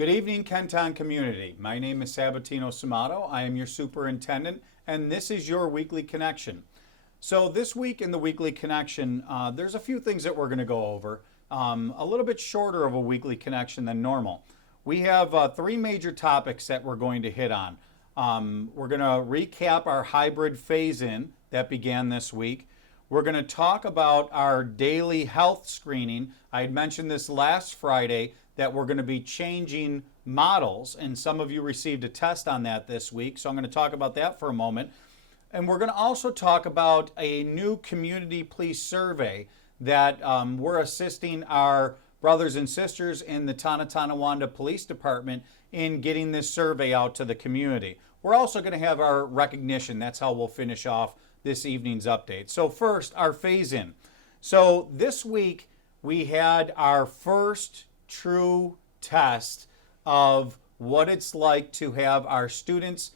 Good evening, Kenton community. My name is Sabatino Samato. I am your superintendent, and this is your weekly connection. So this week in the weekly connection, there's a few things that we're going to go over. A little bit shorter of a weekly connection than normal. We have three major topics that we're going to hit on. We're going to recap our hybrid phase-in that began this week. We're going to talk about our daily health screening. I had mentioned this last Friday that we're going to be changing models, and some of you received a test on that this week, so I'm going to talk about that for a moment. And we're going to also talk about a new community police survey that we're assisting our brothers and sisters in the Kenmore-Tonawanda Police Department in getting this survey out to the community. We're also going to have our recognition. That's how we'll finish off this evening's update. So first, our phase-in. So this week, we had our first true test of what it's like to have our students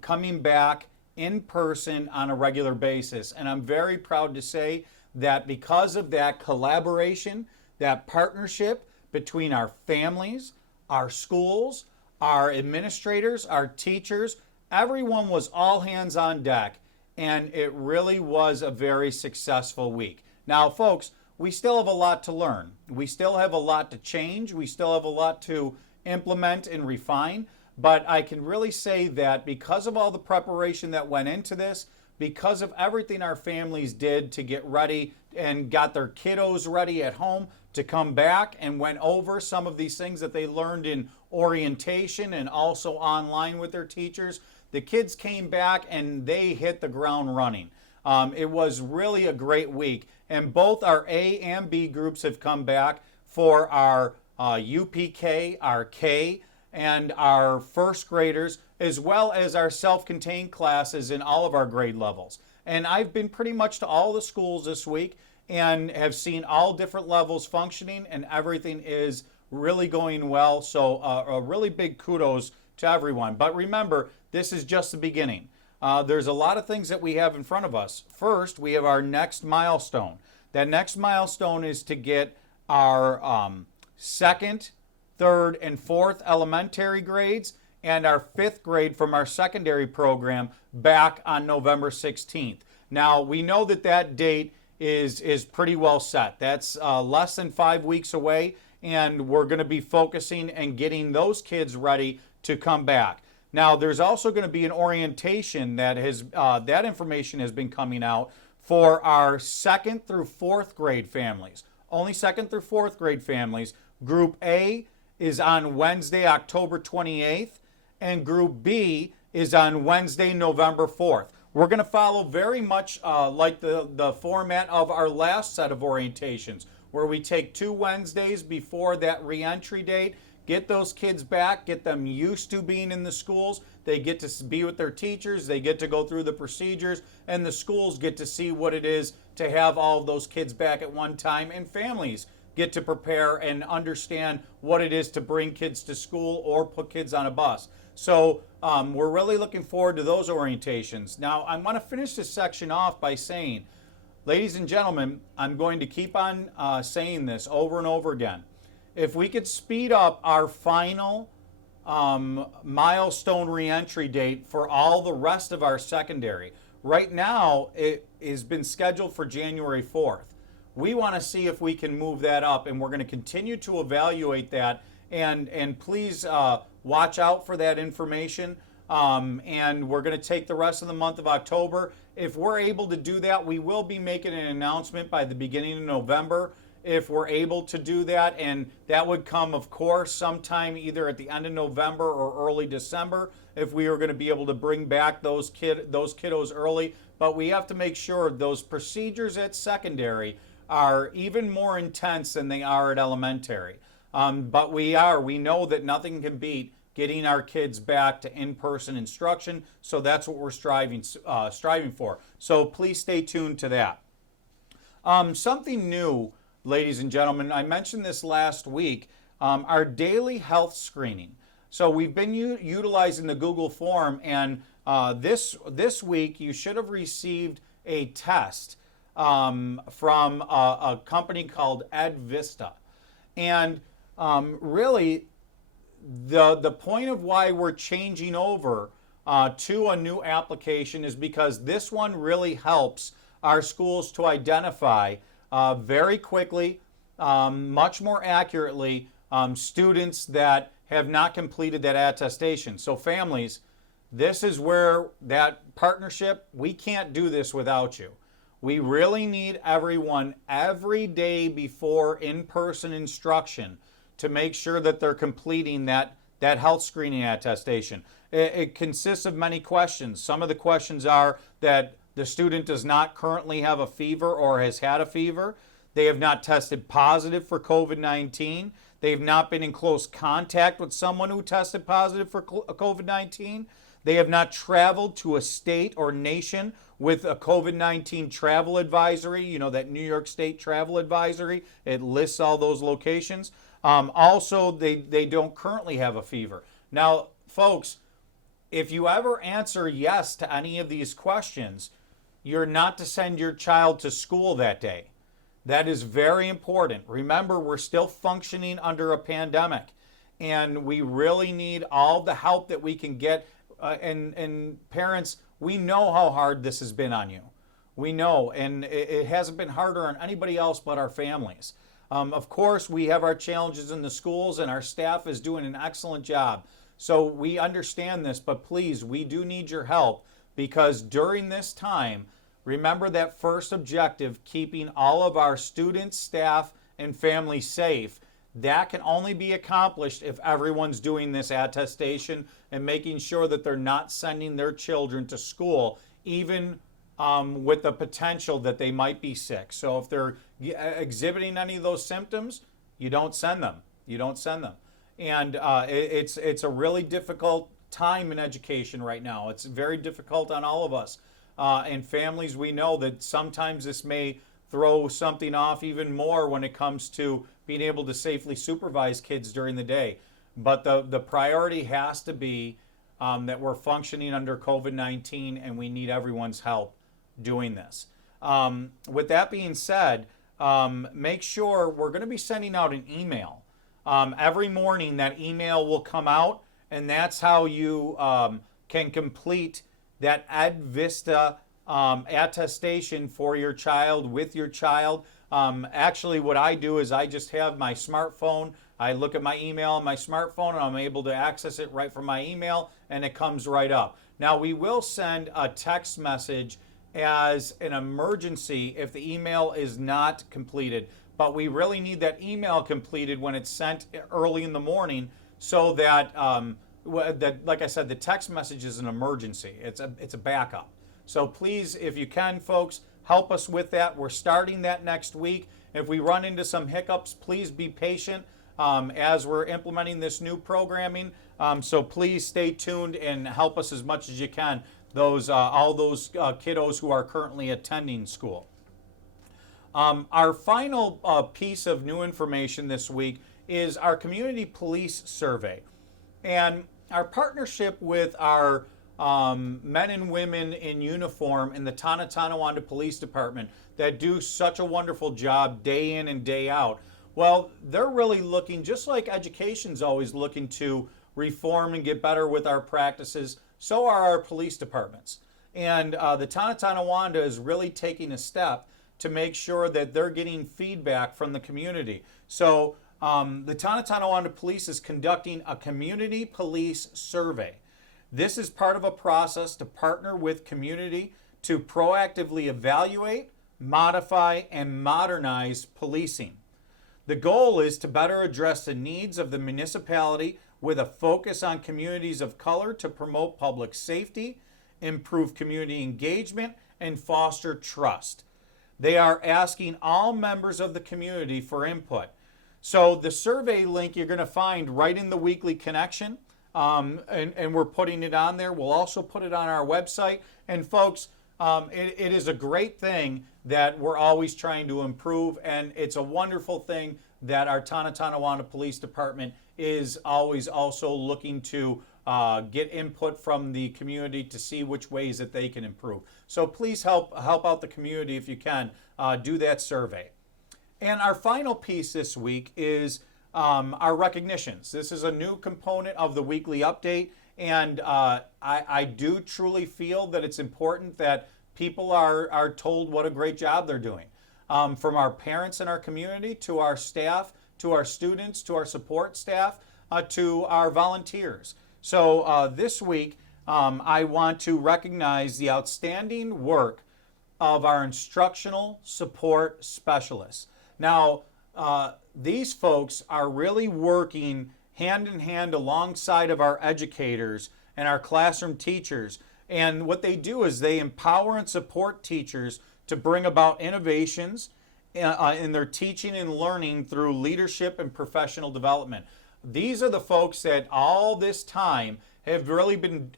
coming back in person on a regular basis. And I'm very proud to say that because of that collaboration, that partnership between our families, our schools, our administrators, our teachers, everyone was all hands on deck, and it really was a very successful week. Now, folks, we still have a lot to learn. We still have a lot to change. We still have a lot to implement and refine. But I can really say that because of all the preparation that went into this, because of everything our families did to get ready and got their kiddos ready at home to come back and went over some of these things that they learned in orientation and also online with their teachers, the kids came back and they hit the ground running. It was really a great week. And both our A and B groups have come back for our UPK, our K, and our first graders, as well as our self-contained classes in all of our grade levels. And I've been pretty much to all the schools this week and have seen all different levels functioning, and everything is really going well. So a really big kudos to everyone. But remember, this is just the beginning. There's a lot of things that we have in front of us. First, we have our next milestone. That next milestone is to get our second, third, and fourth elementary grades and our fifth grade from our secondary program back on November 16th. Now, we know that that date is pretty well set. That's less than 5 weeks away, and we're going to be focusing and getting those kids ready to come back. Now, there's also going to be an orientation that that information has been coming out for our second through fourth grade families. Only second through fourth grade families. Group A is on Wednesday, October 28th, and Group B is on Wednesday, November 4th. We're going to follow very much like the format of our last set of orientations, where we take 2 Wednesdays before that reentry date, get those kids back, get them used to being in the schools. They get to be with their teachers. They get to go through the procedures, and the schools get to see what it is to have all of those kids back at one time, and families get to prepare and understand what it is to bring kids to school or put kids on a bus. So we're really looking forward to those orientations. Now, I want to finish this section off by saying, ladies and gentlemen, I'm going to keep on saying this over and over again. If we could speed up our final milestone reentry date for all the rest of our secondary. Right now, it has been scheduled for January 4th. We want to see if we can move that up, and we're going to continue to evaluate that. And please watch out for that information. And we're going to take the rest of the month of October. If we're able to do that, we will be making an announcement by the beginning of November if we're able to do that, and that would come, of course, sometime either at the end of November or early December if we are going to be able to bring back those kiddos early. But we have to make sure those procedures at secondary are even more intense than they are at elementary. But we know that nothing can beat getting our kids back to in-person instruction, so that's what we're striving for. So please stay tuned to that. Something new, ladies and gentlemen, I mentioned this last week, our daily health screening. So we've been utilizing the Google form, and this week you should have received a test from a company called Ed Vista. And really, the point of why we're changing over to a new application is because this one really helps our schools to identify very quickly, much more accurately, students that have not completed that attestation. So families, this is where that partnership, we can't do this without you. We really need everyone every day before in-person instruction to make sure that they're completing that health screening attestation. It consists of many questions. Some of the questions are that the student does not currently have a fever or has had a fever. They have not tested positive for COVID-19. They have not been in close contact with someone who tested positive for COVID-19. They have not traveled to a state or nation with a COVID-19 travel advisory, you know, that New York State travel advisory. It lists all those locations. Also, they don't currently have a fever. Now, folks, if you ever answer yes to any of these questions, you're not to send your child to school that day. That is very important. Remember, we're still functioning under a pandemic, and we really need all the help that we can get. And parents, we know how hard this has been on you. We know, and it hasn't been harder on anybody else but our families. Of course, we have our challenges in the schools, and our staff is doing an excellent job. So we understand this, but please, we do need your help, because during this time, remember that first objective, keeping all of our students, staff, and families safe. That can only be accomplished if everyone's doing this attestation and making sure that they're not sending their children to school, even with the potential that they might be sick. So if they're exhibiting any of those symptoms, you don't send them. You don't send them. And it's a really difficult time in education right now. It's very difficult on all of us. And families, we know that sometimes this may throw something off even more when it comes to being able to safely supervise kids during the day. But the priority has to be that we're functioning under COVID-19, and we need everyone's help doing this. With that being said, make sure we're going to be sending out an email. Every morning that email will come out, and that's how you can complete that Ed Vista attestation for your child, with your child. Actually, what I do is I just have my smartphone. I look at my email on my smartphone, and I'm able to access it right from my email, and it comes right up. Now, we will send a text message as an emergency if the email is not completed, but we really need that email completed when it's sent early in the morning, so that, like I said, the text message is an emergency. It's a backup. So please, if you can, folks, help us with that. We're starting that next week. If we run into some hiccups, please be patient as we're implementing this new programming. So please stay tuned and help us as much as you can, all those kiddos who are currently attending school. Our final piece of new information this week is our community police survey. And our partnership with our men and women in uniform in the Kenmore-Tonawanda Police Department that do such a wonderful job day in and day out. Well, they're really looking, just like education's always looking to reform and get better with our practices, so are our police departments. And the Kenmore-Tonawanda is really taking a step to make sure that they're getting feedback from the community. So the Kenmore-Tonawanda Police is conducting a community police survey. This is part of a process to partner with community to proactively evaluate, modify, and modernize policing. The goal is to better address the needs of the municipality with a focus on communities of color to promote public safety, improve community engagement, and foster trust. They are asking all members of the community for input. So the survey link you're going to find right in the Weekly Connection. And we're putting it on there. We'll also put it on our website. And folks, it is a great thing that we're always trying to improve, and it's a wonderful thing that our Kenmore-Tonawanda Police Department is always also looking to get input from the community to see which ways that they can improve. So please help out the community if you can. Do that survey. And our final piece this week is our recognitions. This is a new component of the weekly update, and I do truly feel that it's important that people are told what a great job they're doing. From our parents in our community to our staff, to our students, to our support staff, to our volunteers. So this week, I want to recognize the outstanding work of our instructional support specialists. Now, these folks are really working hand in hand alongside of our educators and our classroom teachers. And what they do is they empower and support teachers to bring about innovations in their teaching and learning through leadership and professional development. These are the folks that all this time have really been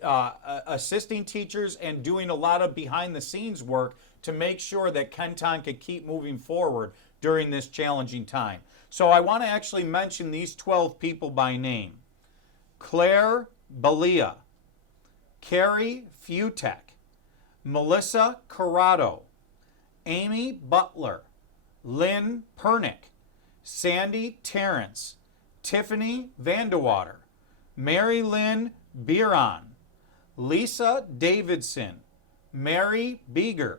assisting teachers and doing a lot of behind the scenes work to make sure that Kenton could keep moving forward during this challenging time. So I want to actually mention these 12 people by name. Claire Balia, Carrie Futek, Melissa Corrado, Amy Butler, Lynn Pernick, Sandy Terrence, Tiffany Vandewater, Mary Lynn Biron, Lisa Davidson, Mary Beeger,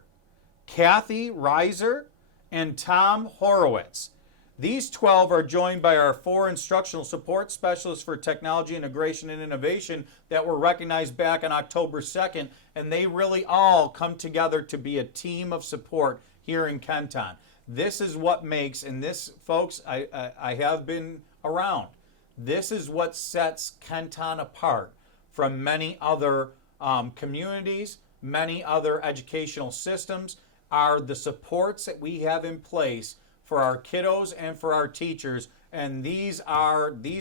Kathy Reiser, and Tom Horowitz. These 12 are joined by our 4 instructional support specialists for technology integration and innovation that were recognized back on October 2nd, and they really all come together to be a team of support here in Kenton. This is what makes, and this, folks, I have been around, this is what sets Kenton apart from many other communities, many other educational systems, are the supports that we have in place for our kiddos and for our teachers, and these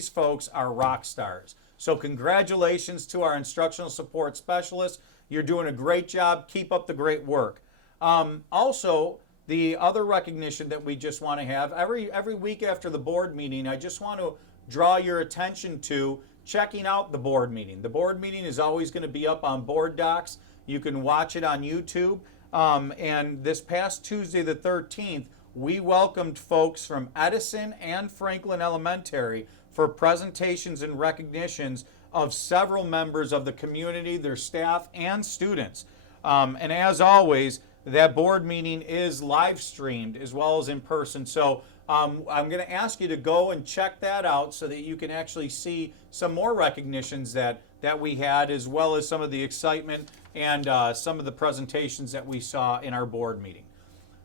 folks are rock stars. So congratulations to our instructional support specialists. You're doing a great job. Keep up the great work. Also, the other recognition that we just want to have, every week after the board meeting, I just want to draw your attention to checking out the board meeting. The board meeting is always going to be up on Board Docs. You can watch it on YouTube. And this past Tuesday the 13th, we welcomed folks from Edison and Franklin Elementary for presentations and recognitions of several members of the community, their staff, and students. And as always, that board meeting is live streamed as well as in person. So I'm going to ask you to go and check that out so that you can actually see some more recognitions that we had, as well as some of the excitement and some of the presentations that we saw in our board meeting.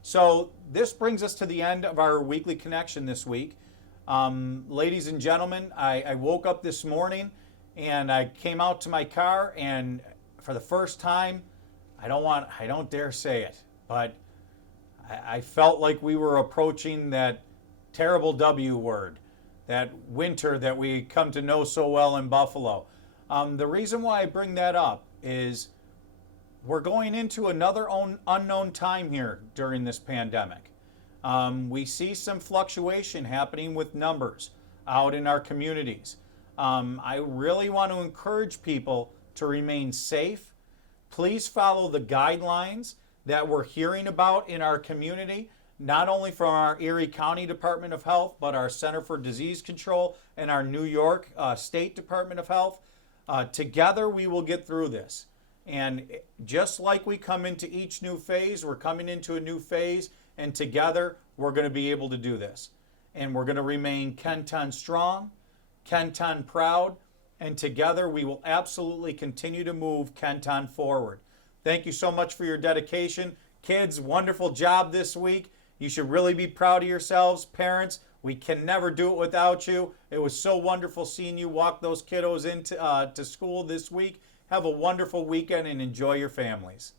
So this brings us to the end of our weekly connection this week. Ladies and gentlemen, I woke up this morning and I came out to my car, and for the first time, I don't dare say it, but I felt like we were approaching that terrible W word, that winter that we come to know so well in Buffalo. The reason why I bring that up is we're going into another unknown time here during this pandemic. We see some fluctuation happening with numbers out in our communities. I really want to encourage people to remain safe. Please follow the guidelines that we're hearing about in our community, not only from our Erie County Department of Health, but our Center for Disease Control and our New York State Department of Health. Together we will get through this. And just like we come into each new phase, we're coming into a new phase, and together we're going to be able to do this. And we're going to remain Kenton strong, Kenton proud, and together we will absolutely continue to move Kenton forward. Thank you so much for your dedication. Kids, wonderful job this week. You should really be proud of yourselves. Parents, we can never do it without you. It was so wonderful seeing you walk those kiddos into to school this week. Have a wonderful weekend and enjoy your families.